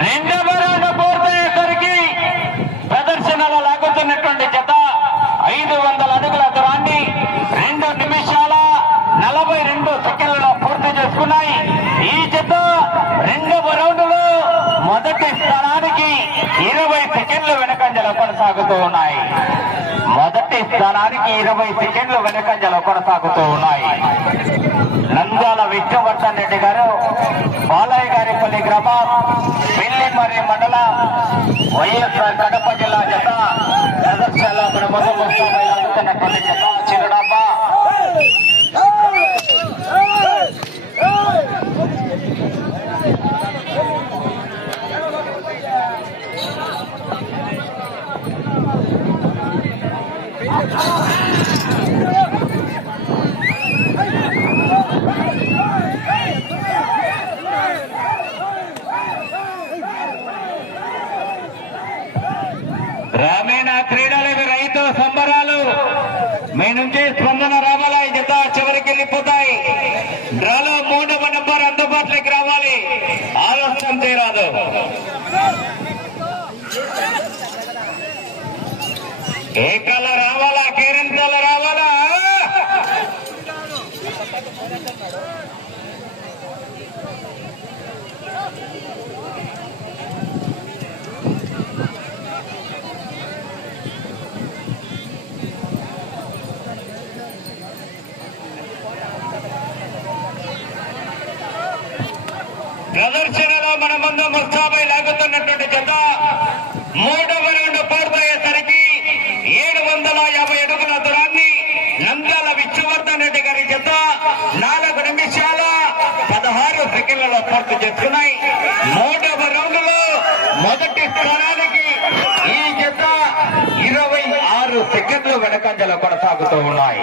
రెండవ రౌండ్ పూర్తయ్యేసరికి ప్రదర్శనలో లాగుతున్నటువంటి జత ఐదు వందల అడుగుల దూరాన్ని రెండు నిమిషాల నలభై రెండు సెకండ్లలో పూర్తి చేసుకున్నాయి. ఈ జత రెండవ రౌండ్లో మొదటి స్థానానికి ఇరవై సెకండ్లు వెనకంజలో కొనసాగుతూ ఉన్నాయి. మొదటి స్థానానికి ఇరవై సెకండ్లు వెనకంజలో కొనసాగుతూ ఉన్నాయి. నంద్యాల విష్ణువర్ధన్ రెడ్డి గారు బాలయ్య గారిపల్లి గ్రామం పెళ్ళిమర్రి మండలం వైఎస్ఆర్ కడప జిల్లా జత. ప్రదర్శనలో మన మొదలు అందుతున్నటువంటి జత చిరుడబ్బా గ్రామీణ క్రీడలకు రైతు సంబరాలు మీ నుంచి స్పందన రావాలా ఈ జత చివరికి వెళ్ళిపోతాయి డ్రాలో మూడవ నంబర్ అందుబాటులోకి రావాలి ఆలస్యం చేయరాదు ఏకాల రావాలా కేరింతలు రావాలా ప్రదర్శనలో మన ముందు ముస్తాబై లాగుతున్నటువంటి జత మూడవ రౌండ్ పూర్తయ్యేసరికి ఏడు వందల యాభై అడుగుల దూరాన్ని నంద్యాల విష్ణువర్ధన్ రెడ్డి గారి జత నాలుగు నిమిషాల పదహారు సెకండ్లలో పూర్తి చేసుకున్నాయి మూడవ రౌండ్లో మొదటి స్థానానికి ఈ జత ఇరవై ఆరు సెకండ్లు వెనకంజలో కొనసాగుతూ ఉన్నాయి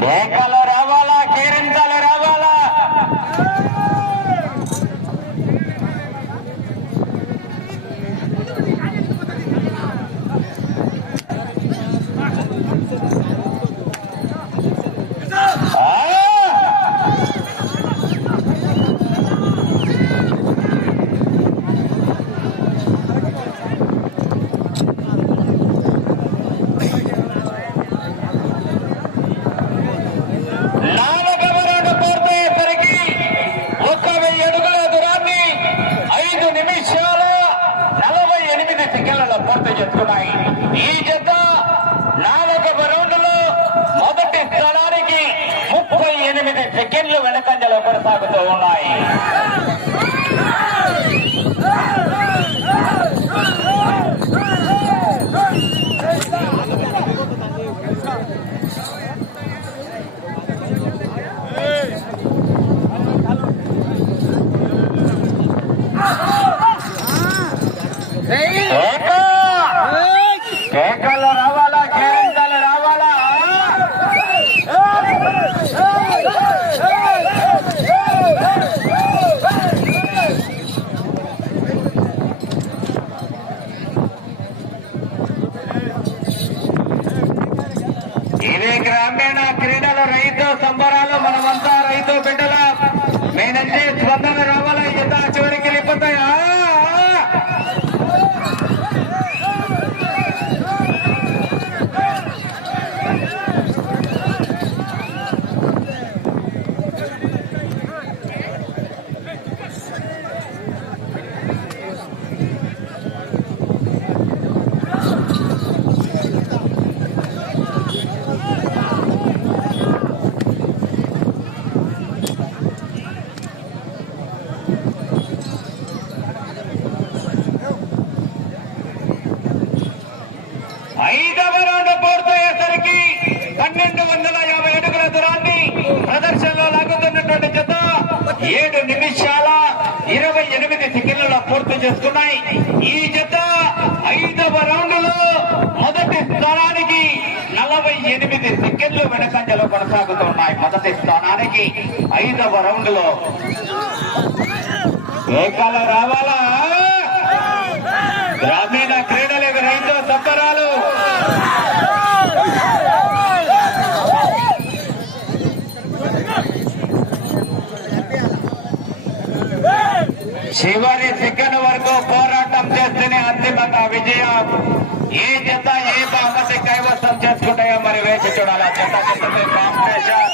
కేకలు రావాలా కేరింతలు రావాలా ఆ! నాలుగవ రౌండ్ పూర్తయ్యేసరికి ఒక్క వెయ్యి అడుగుల దూరాన్ని ఐదు నిమిషాల నలభై ఎనిమిది సెకండ్లలో పూర్తి ఈ జత నాలుగవ రౌండ్లో మొదటి స్థలానికి ముప్పై ఎనిమిది సెకండ్లు వెనకంజలో కొనసాగుతూ ఉన్నాయి కేక! కేకలు రావాలా కేరింతలు రావాలా ఇదే గ్రామీణ క్రీడల రైతు సంబరాలు మనమంతా రైతు బిడ్డల మీ నుంచి స్పందన రావాలా ఇంత చివరికి వెళ్ళిపోతాయా ఐదవ రౌండ్ పూర్తయ్యేసరికి పన్నెండు వందల యాభై అడుగుల దూరాన్ని ఇరవై ఎనిమిది జత పూర్తి చేసుకున్నాయి. ఈ జత ఐదవ రౌండ్లో మొదటి స్థానానికి నలభై ఎనిమిది సెకండ్లు వెనకంజలో కొనసాగుతున్నాయి. మొదటి స్థానానికి ఐదవ రౌండ్లో ఏకాల రావాలా? గ్రామీణ చివరి సెకండ్ వరకు పోరాటం చేస్తేనే అంతిమంగా విజయం ఏ జత ఏ బహుమతి కైవసం చేసుకుంటాయో మరి వేచి చూడాలి ఆ జత జతపై కాంపిటీషన్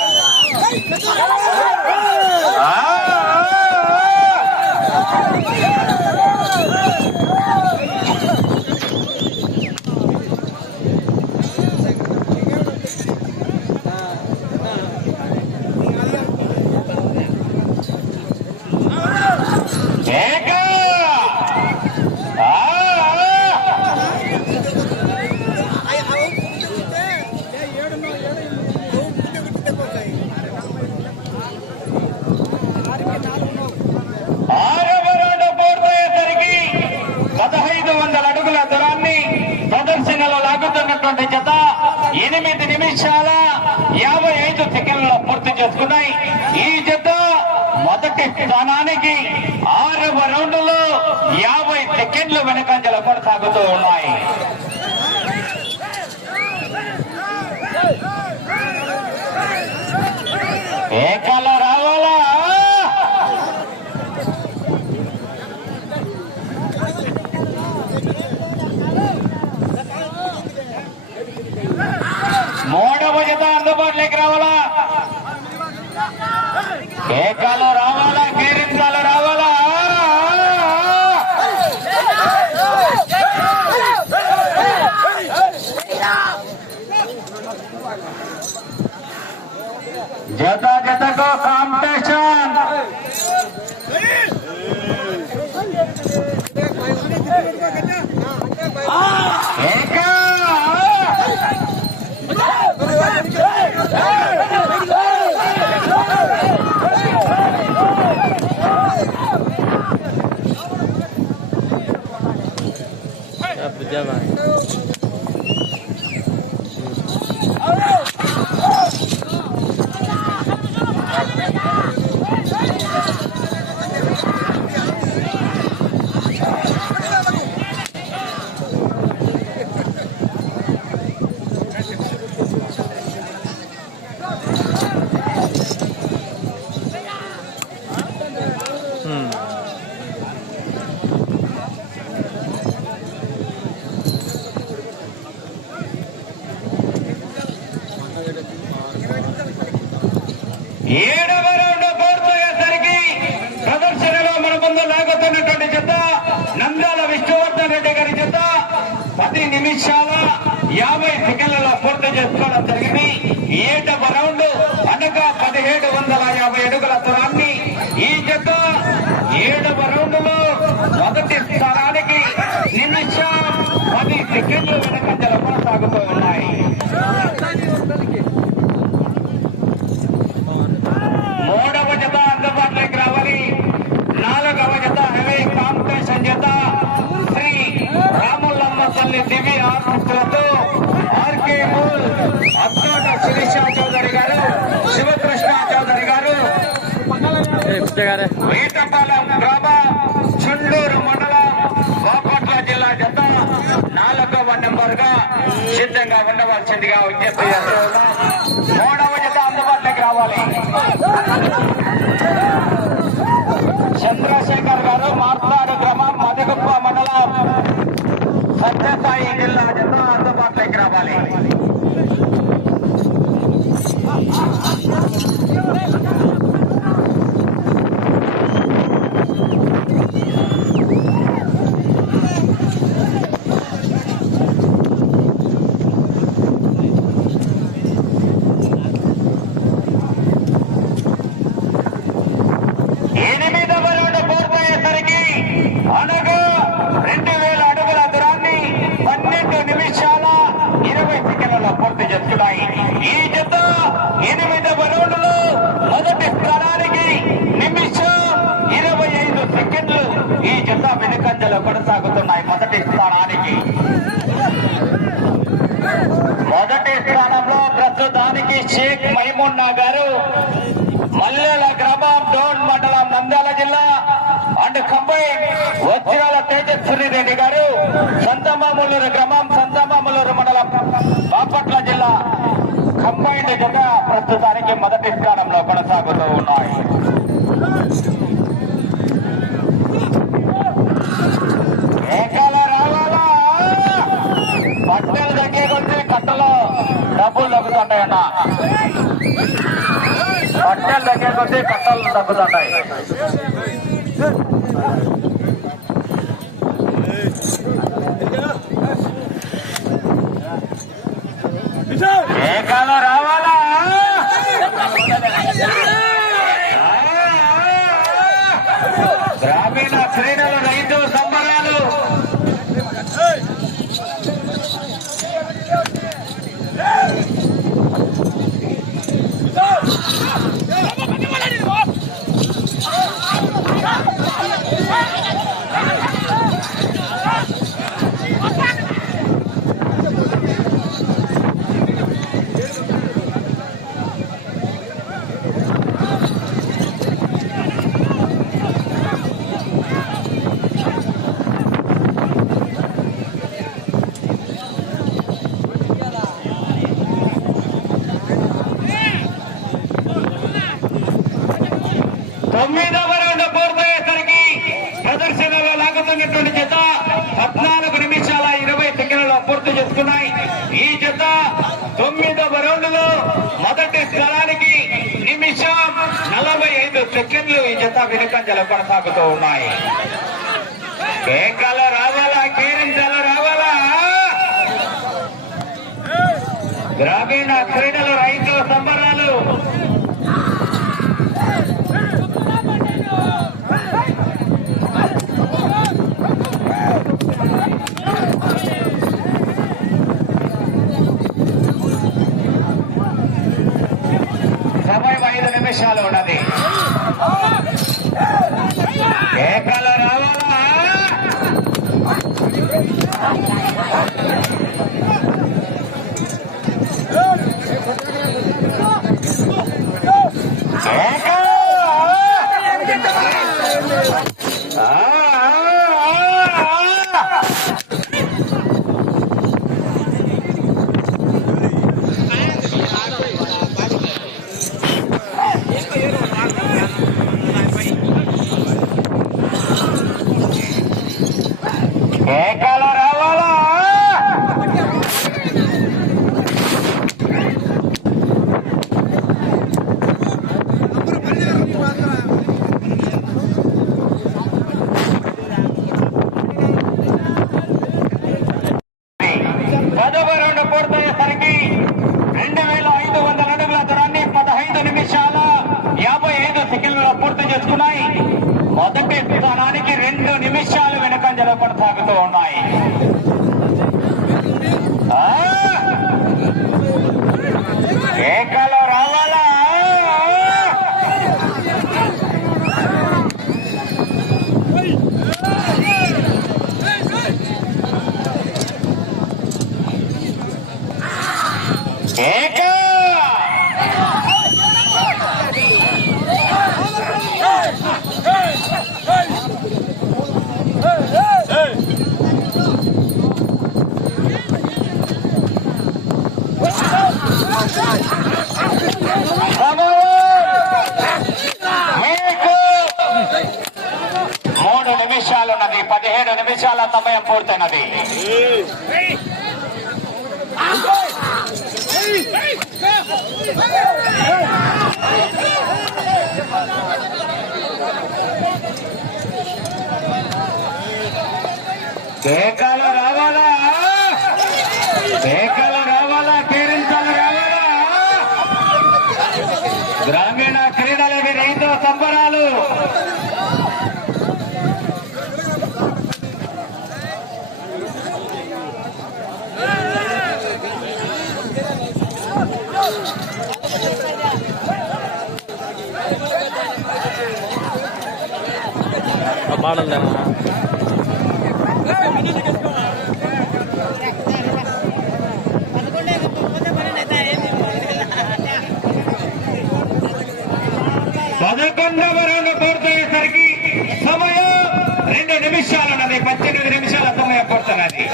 స్థానానికి ఆరవ రౌండ్లో యాభై సెకండ్లు వెనకంజల కొనసాగుతూ ఉన్నాయి. ఏకాల రావాలా? మూడవ జత అందుబాటులోకి రావాలా? కేకాలు రావాలా కేరింతలు రావాలా జత జతకు కాంపిటీషన్. ఏకా ఏడవ రౌండ్ పూర్తయ్యేసరికి ప్రదర్శనలో మన ముందు లాగుతున్నటువంటి జత నందాల విష్ణువర్ధన్ రెడ్డి గారి జత పది నిమిషాల యాభై సెకండ్లలో పూర్తి చేసుకోవడం జరిగింది. ఏటవ రౌండ్ అనగా పదిహేడు వందల యాభై అడుగుల దూరాన్ని ఈ జత ఏడవ రౌండ్లో మొదటి స్థానానికి నిమిషం పది సెకండ్లు వెనకంజల కొనసాగుతూ ఉన్నాయి మూడవ జత అందుబాటులోకి రావాలి నాలుగవ జత హెవీ కాంపిటీషన్ జత శ్రీ రాములమ్మ తల్లి దివ్య ఆర్టిస్టులతో ఆర్కే మూల్ అత్తోట శిరీష చౌదరి గారు శివకృష్ణ చౌదరి గారు వేటపాలెం గ్రామ చుండూరు మండలం బాపట్ల జిల్లా జత నాలుగవ నెంబర్గా సిద్ధంగా ఉండవలసిందిగా విజ్ఞప్తి చేస్తూ మూడవ జత అందుబాటులోకి రావాలి. చంద్రశేఖర్ గారు మార్తాడు గ్రామం మదిగుప్ప మండలం సత్యసాయి జిల్లా జత అందుబాటులోకి రావాలి. సునీరెడ్డి రెడ్డి గారు సంతమామూలూరు గ్రామం సంతమామూలూరు మండలం బాపట్ల జిల్లా కంబైండ్ జత ప్రస్తుతానికి మొదటి స్థానంలో కొనసాగుతూ ఉన్నాయి. ఏకాల రావాలా? పట్టెలు దగ్గర కట్టలో డబ్బులు తగ్గుతుంటాయన్న పట్టెలు దగ్గరకు కట్టలు తగ్గుతుంటాయి ఏకాల రావాలా గ్రామీణ క్రీడలు రైతు సంబరాలు తొమ్మిదవ రౌండ్ పూర్తయ్యేసరికి ప్రదర్శనలో లాగుతున్నటువంటి జత పద్నాలుగు నిమిషాల ఇరవై సెకండ్లలో పూర్తి చేసుకున్నాయి ఈ జత తొమ్మిదవ మొదటి స్థలానికి నిమిషం నలభై ఐదు సెకండ్లు ఈ జత వెనుకంజలు కొనసాగుతూ ఉన్నాయి. ఏకల రావాలా కీరింతలు రావాలా గ్రామీణ క్రీడలు రైతు సంబరాలు సమయం అవకాశాలు ఉన్నది. కేకలు రావాలా కేక! ఆ, ఆ, ఆ, ఆ. కేకలు రావాలా పదవ రౌండ్ పూర్తయ్యేసరికి రెండు వేల ఐదు వందల అడుగుల దూరాన్ని పదహైదు నిమిషాల యాభై ఐదు సెకండ్లలో పూర్తి చేసుకున్నాయి మొదటి స్థానానికి రెండు నిమిషాలు వెనుకంజలో కొనసాగుతూ ఉన్నాయి ఆ! ఏకలో రావాలా ఏక మీకు మూడు నిమిషాలు ఉన్నది పదిహేడు నిమిషాల సమయం పూర్తయినది. కేకలు రావాలా కేరింతలు రావాలా గ్రామీణ క్రీడలకి రైతు సంబరాలు వెళ్దాము పదకొండవ రౌండ్ పూర్తయ్యేసరికి సమయం రెండు నిమిషాలు ఉన్నది పద్దెనిమిది నిమిషాల సమయం పూర్తున్నది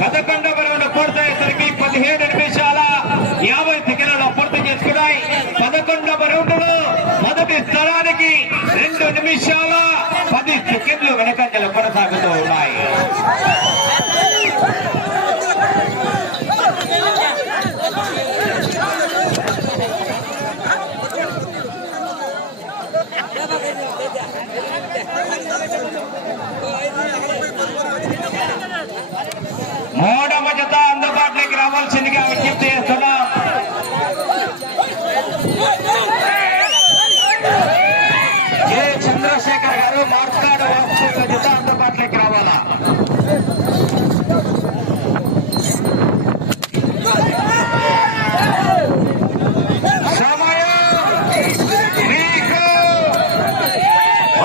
పదకొండవ రౌండ్ పూర్తయ్యేసరికి పదిహేడు అందుబాటులోకి విజ్ఞప్తి చేస్తున్నాం. ఏ చంద్రశేఖర్ గారు మార్కాడు వాస్తవ జత అందుబాటులోకి రావాలా?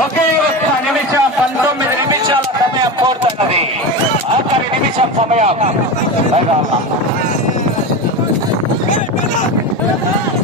ఒకే ఒక్క నిమిషం పంతొమ్మిది నిమిషాల సమయం కోరుతున్నది ఆఖరి నిమిషం సమయం. Uhum.